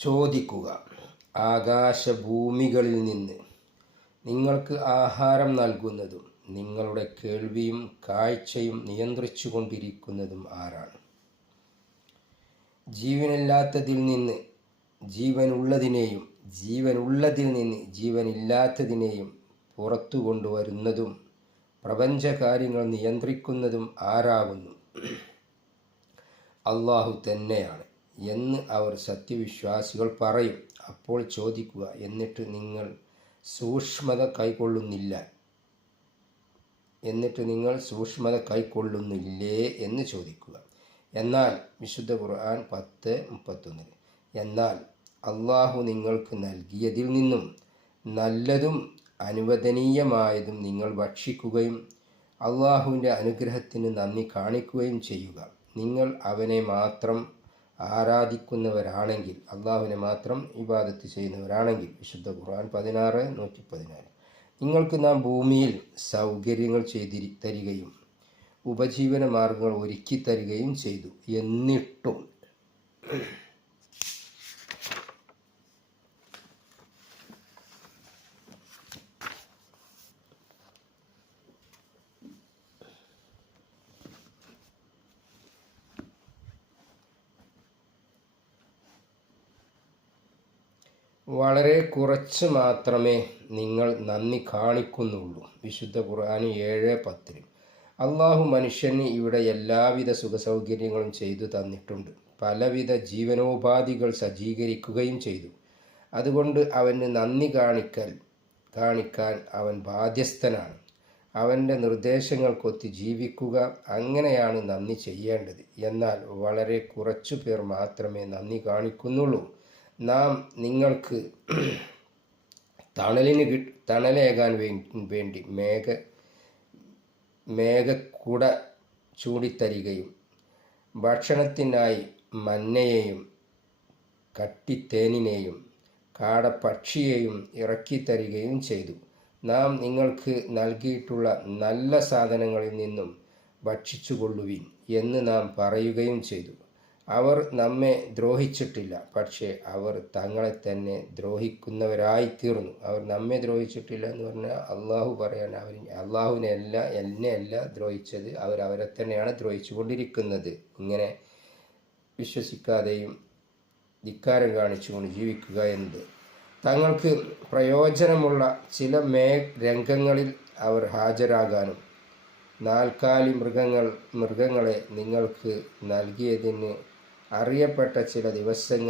ചോദിക്കുക. ആകാശഭൂമികളിൽ നിന്ന് നിങ്ങൾക്ക് ആഹാരം നൽകുന്നതും നിങ്ങളുടെ കേൾവിയും കാഴ്ചയും നിയന്ത്രിച്ചു കൊണ്ടിരിക്കുന്നതും ആരാണ്? ജീവനില്ലാത്തതിൽ നിന്ന് ജീവനുള്ളതിനെയും ജീവനുള്ളതിൽ നിന്ന് ജീവനില്ലാത്തതിനെയും പുറത്തു കൊണ്ടുവരുന്നതും പ്രപഞ്ചകാര്യങ്ങൾ നിയന്ത്രിക്കുന്നതും ആരാകുന്നു? അള്ളാഹു തന്നെയാണ്. എന്ന് അവർ സത്യവിശ്വാസികൾ പറയും. അപ്പോൾ ചോദിക്കുക എന്നിട്ട് നിങ്ങൾ സൂക്ഷ്മത കൈക്കൊള്ളുന്നില്ല? എന്നിട്ട് നിങ്ങൾ സൂക്ഷ്മത കൈക്കൊള്ളുന്നില്ലേ? എന്ന് ചോദിക്കുക. എന്നാൽ വിശുദ്ധ ഖുർആൻ പത്ത് മുപ്പത്തൊന്നിന് എന്നാൽ അള്ളാഹു നിങ്ങൾക്ക് നൽകിയതിൽ നിന്നും നല്ലതും അനുവദനീയമായതും നിങ്ങൾ ഭക്ഷിക്കുകയും അള്ളാഹുവിന്റെ അനുഗ്രഹത്തിന് നന്ദി കാണിക്കുകയും ചെയ്യുക. നിങ്ങൾ അവനെ മാത്രം ആരാധിക്കുന്നവരാണെങ്കിൽ അള്ളാഹുവിനെ മാത്രം ഇബാദത്ത് ചെയ്യുന്നവരാണെങ്കിൽ വിശുദ്ധ ഖുർആൻ പതിനാറ് നൂറ്റി പതിനാറ് നിങ്ങൾക്ക് നാം ഭൂമിയിൽ സൗകര്യങ്ങൾ ചെയ്തിരി തരികയും ഉപജീവന മാർഗങ്ങൾ ഒരുക്കി തരികയും ചെയ്തു. എന്നിട്ടും വളരെ കുറച്ച് മാത്രമേ നിങ്ങൾ നന്ദി കാണിക്കുന്നുള്ളൂ. വിശുദ്ധ ഖുർആൻ ഏഴ് പത്തിൽ അള്ളാഹു മനുഷ്യന് ഇവിടെ എല്ലാവിധ സുഖസൗകര്യങ്ങളും ചെയ്തു തന്നിട്ടുണ്ട്. പലവിധ ജീവനോപാധികൾ സജ്ജീകരിക്കുകയും ചെയ്തു. അതുകൊണ്ട് അവന് നന്ദി കാണിക്കൽ കാണിക്കാൻ അവൻ ബാധ്യസ്ഥനാണ്. അവന്റെ നിർദ്ദേശങ്ങൾക്കൊത്ത് ജീവിക്കുക അങ്ങനെയാണ് നന്ദി ചെയ്യേണ്ടത്. എന്നാൽ വളരെ കുറച്ചു പേർ മാത്രമേ നന്ദി കാണിക്കുന്നുള്ളൂ. നാം നിങ്ങൾക്ക് തണലിന് കി തണലേകാൻ വേണ്ടി മേഘ മേഘക്കുട ചൂടിത്തരികയും ഭക്ഷണത്തിനായി മന്നയെയും കട്ടിത്തേനിനെയും കാടപ്പക്ഷിയെയും ഇറക്കിത്തരികയും ചെയ്തു. നാം നിങ്ങൾക്ക് നൽകിയിട്ടുള്ള നല്ല സാധനങ്ങളിൽ നിന്നും ഭക്ഷിച്ചുകൊള്ളുവിൻ എന്ന് നാം പറയുകയും ചെയ്തു. അവർ നമ്മെ ദ്രോഹിച്ചിട്ടില്ല. പക്ഷേ അവർ തങ്ങളെ തന്നെ ദ്രോഹിക്കുന്നവരായി തീർന്നു അവർ നമ്മെ ദ്രോഹിച്ചിട്ടില്ല എന്ന് പറഞ്ഞാൽ അള്ളാഹു പറയാൻ അവർ അള്ളാഹുവിനെ അല്ല എന്നെ അല്ല ദ്രോഹിച്ചത് അവർ അവരെ തന്നെയാണ് ദ്രോഹിച്ചു കൊണ്ടിരിക്കുന്നത് ഇങ്ങനെ വിശ്വസിക്കാതെയും ധിക്കാരം കാണിച്ചുകൊണ്ട് ജീവിക്കുക എന്നത്. തങ്ങൾക്ക് പ്രയോജനമുള്ള ചില മേ രംഗങ്ങളിൽ അവർ ഹാജരാകാനും നാൽക്കാലി മൃഗങ്ങൾ മൃഗങ്ങളെ നിങ്ങൾക്ക് നൽകിയതിന് അറിയപ്പെട്ട ചില ദിവസങ്ങൾ